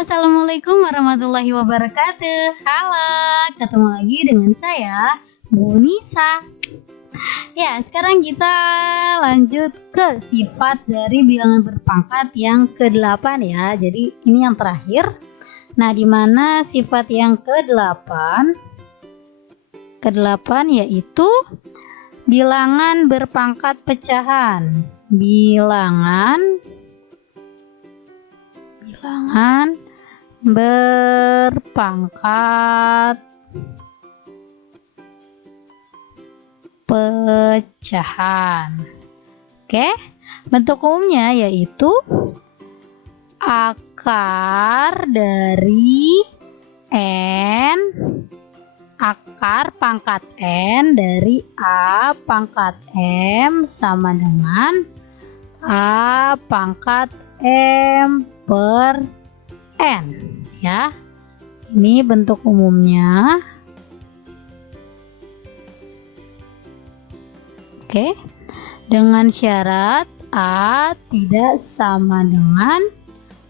Assalamualaikum warahmatullahi wabarakatuh. Halo, ketemu lagi dengan saya, Bu Nisa. Ya, sekarang kita lanjut ke sifat dari bilangan berpangkat yang ke-8 ya. Jadi ini yang terakhir. Nah, di mana sifat yang ke-8 yaitu bilangan berpangkat pecahan. Bilangan berpangkat pecahan. Oke, bentuk umumnya yaitu akar dari n, akar pangkat n dari a pangkat m sama dengan a pangkat m per n ya. Ini bentuk umumnya. Oke, dengan syarat a tidak sama dengan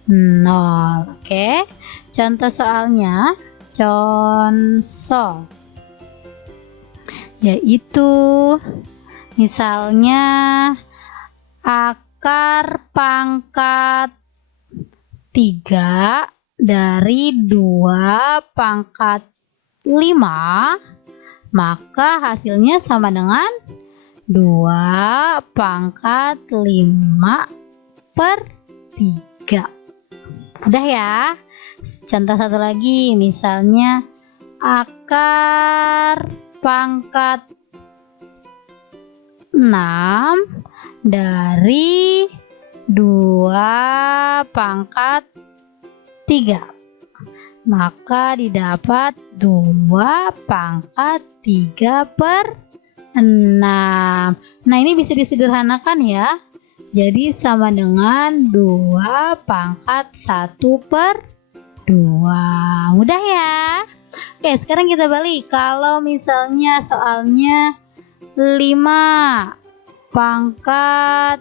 0. Oke, contoh soalnya, yaitu misalnya akar pangkat 3 dari 2 pangkat 5, maka hasilnya sama dengan 2 pangkat 5 per 3. Udah ya. Contoh satu lagi, misalnya akar pangkat 6 dari 2 pangkat 3, maka didapat 2 pangkat 3 per 6. Nah, ini bisa disederhanakan ya. Jadi sama dengan 2 pangkat 1 per 2. Mudah ya. Oke, sekarang kita balik. Kalau misalnya soalnya 5 pangkat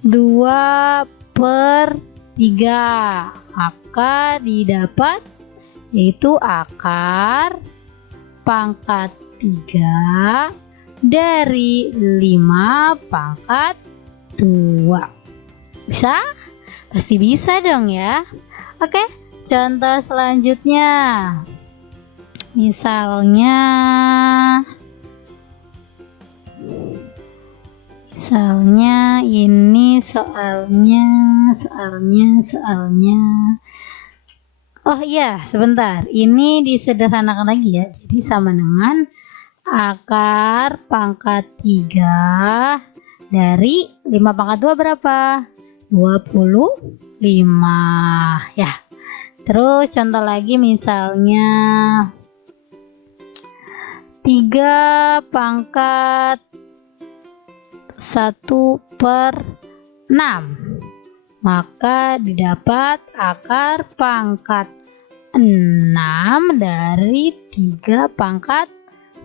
2 per 3, maka didapat yaitu akar pangkat 3 dari 5 pangkat 2. Bisa? Pasti bisa dong ya. Oke, contoh selanjutnya. Misalnya ini soalnya. Oh iya, sebentar. Ini disederhanakan lagi ya. Jadi sama dengan akar pangkat 3 dari 5 pangkat 2 berapa? 25 ya. Terus contoh lagi misalnya 3 pangkat 1 per 6, maka didapat akar pangkat 6 dari 3 pangkat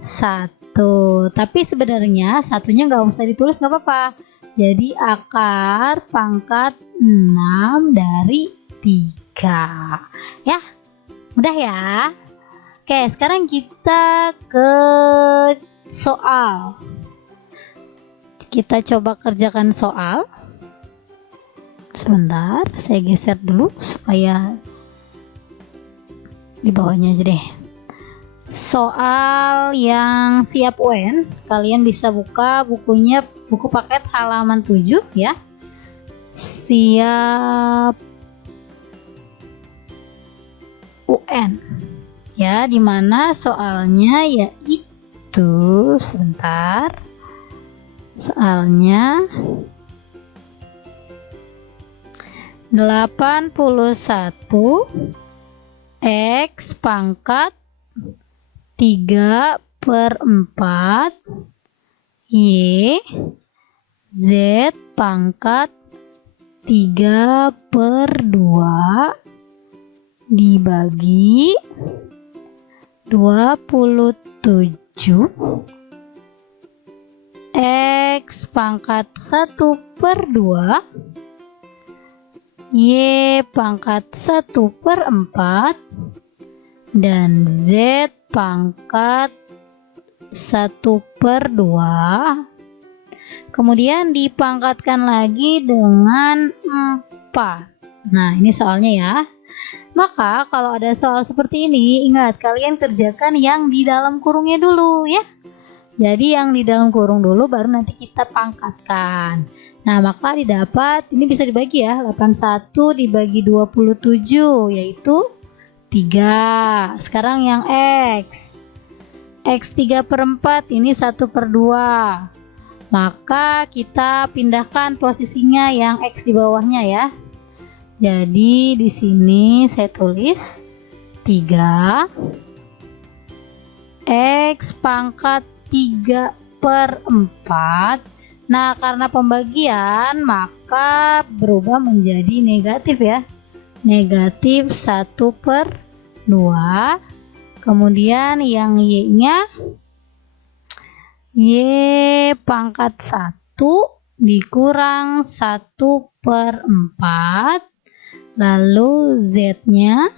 1. Tapi sebenarnya satunya nggak usah ditulis, nggak apa-apa. Jadi akar pangkat 6 dari 3 ya. Mudah ya. Oke, sekarang kita ke soal. Kita coba kerjakan soal. Sebentar, saya geser dulu supaya di bawahnya aja deh. Soal yang siap UN, kalian bisa buka bukunya, buku paket halaman 7 ya. Siap UN ya, dimana soalnya yaitu, sebentar, soalnya 81 X pangkat 3 per 4 Y Z pangkat 3 per 2 dibagi 27 X pangkat 1 per 2 Y pangkat 1/4 dan Z pangkat 1/2. Kemudian dipangkatkan lagi dengan 4. Nah, ini soalnya ya. Maka kalau ada soal seperti ini, ingat kalian kerjakan yang di dalam kurungnya dulu ya. Jadi yang di dalam kurung dulu baru nanti kita pangkatkan. Nah, maka didapat ini bisa dibagi ya. 81 dibagi 27 yaitu 3. Sekarang yang X. X 3/4 ini 1/2. Maka kita pindahkan posisinya yang X di bawahnya ya. Jadi di sini saya tulis 3 X pangkat 3/4. Nah, karena pembagian maka berubah menjadi negatif ya. Negatif 1/2. Kemudian yang Y-nya Y pangkat 1 dikurang 1/4. Lalu Z-nya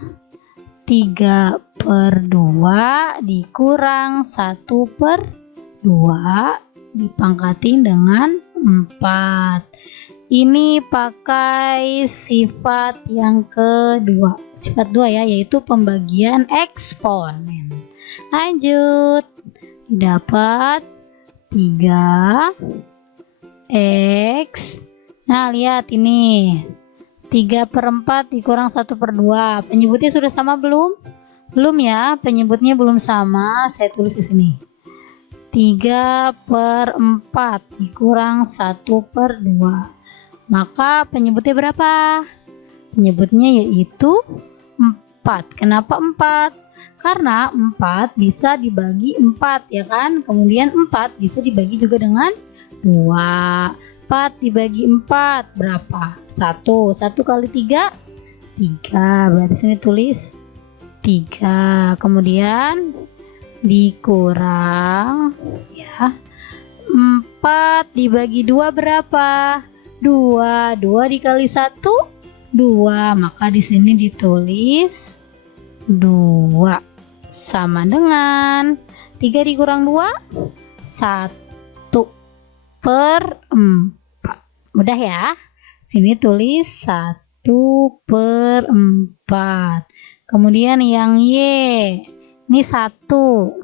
3/2 dikurang 1/2 dipangkatin dengan 4. Ini pakai sifat yang kedua. Sifat 2 ya, yaitu pembagian eksponen. Lanjut. Dapat 3 X. Nah, lihat ini. 3/4 dikurang 1/2. Penyebutnya sudah sama belum? Belum ya, penyebutnya belum sama. Saya tulis di sini. 3/4 dikurang 1/2. Maka penyebutnya berapa? Penyebutnya yaitu 4. Kenapa 4? Karena 4 bisa dibagi 4 ya kan? Kemudian 4 bisa dibagi juga dengan 2. 4 dibagi 4 berapa? 1. 1 kali 3 3. Berarti sini tulis 3. Kemudian dikurang ya. 4 dibagi 2 berapa? 2. 2 dikali 1 2. Maka di sini ditulis 2 sama dengan 3 dikurang 2 1/4. Mudah ya. Sini tulis 1/4. Kemudian yang Y ini 1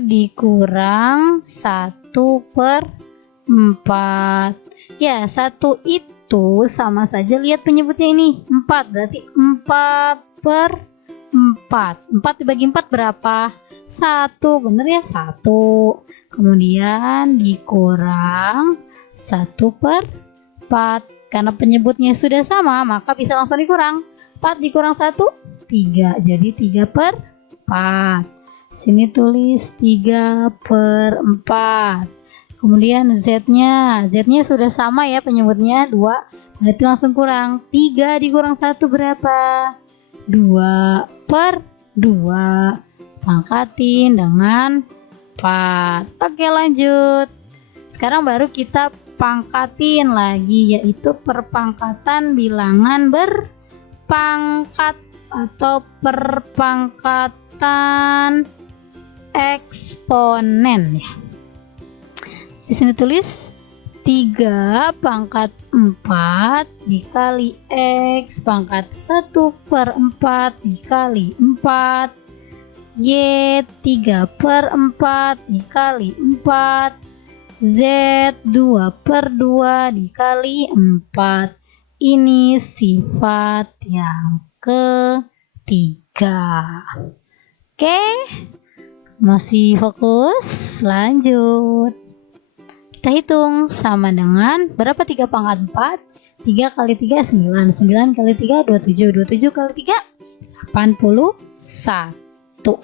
dikurang 1/4. Ya, 1 itu sama saja, lihat penyebutnya ini 4, berarti 4/4. 4 dibagi 4 berapa? 1, bener ya, 1. Kemudian dikurang 1/4. Karena penyebutnya sudah sama, maka bisa langsung dikurang. 4 dikurang 1 3. Jadi 3/4. Sini tulis 3/4. Kemudian Z-nya sudah sama ya, penyebutnya 2. Berarti langsung kurang. 3 dikurang 1 berapa? 2/2. Pangkatin dengan 4. Oke, lanjut. Sekarang baru kita pangkatin lagi, yaitu perpangkatan bilangan berpangkat atau perpangkatan eksponen ya. Di sini tulis 3 pangkat 4 dikali X pangkat 1/4 dikali 4 Y 3/4 dikali 4 Z 2/2 dikali 4. Ini sifat yang ketiga. Oke, masih fokus? Lanjut. Kita hitung sama dengan berapa 3 pangkat 4? 3 kali 3 9. 9 kali 3 27. 27 kali 3 81.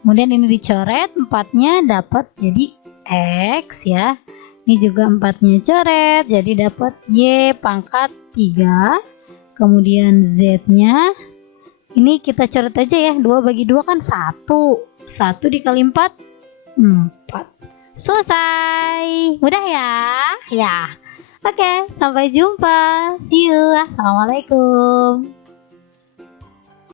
Kemudian ini dicoret, 4-nya dapat jadi X ya. Ini juga 4-nya coret, jadi dapat Y pangkat 3. Kemudian Z-nya ini kita coret aja ya. 2 bagi 2 kan 1. 1 dikali 4 4. Selesai. Mudah ya. Ya. Oke, sampai jumpa. See you. Assalamualaikum.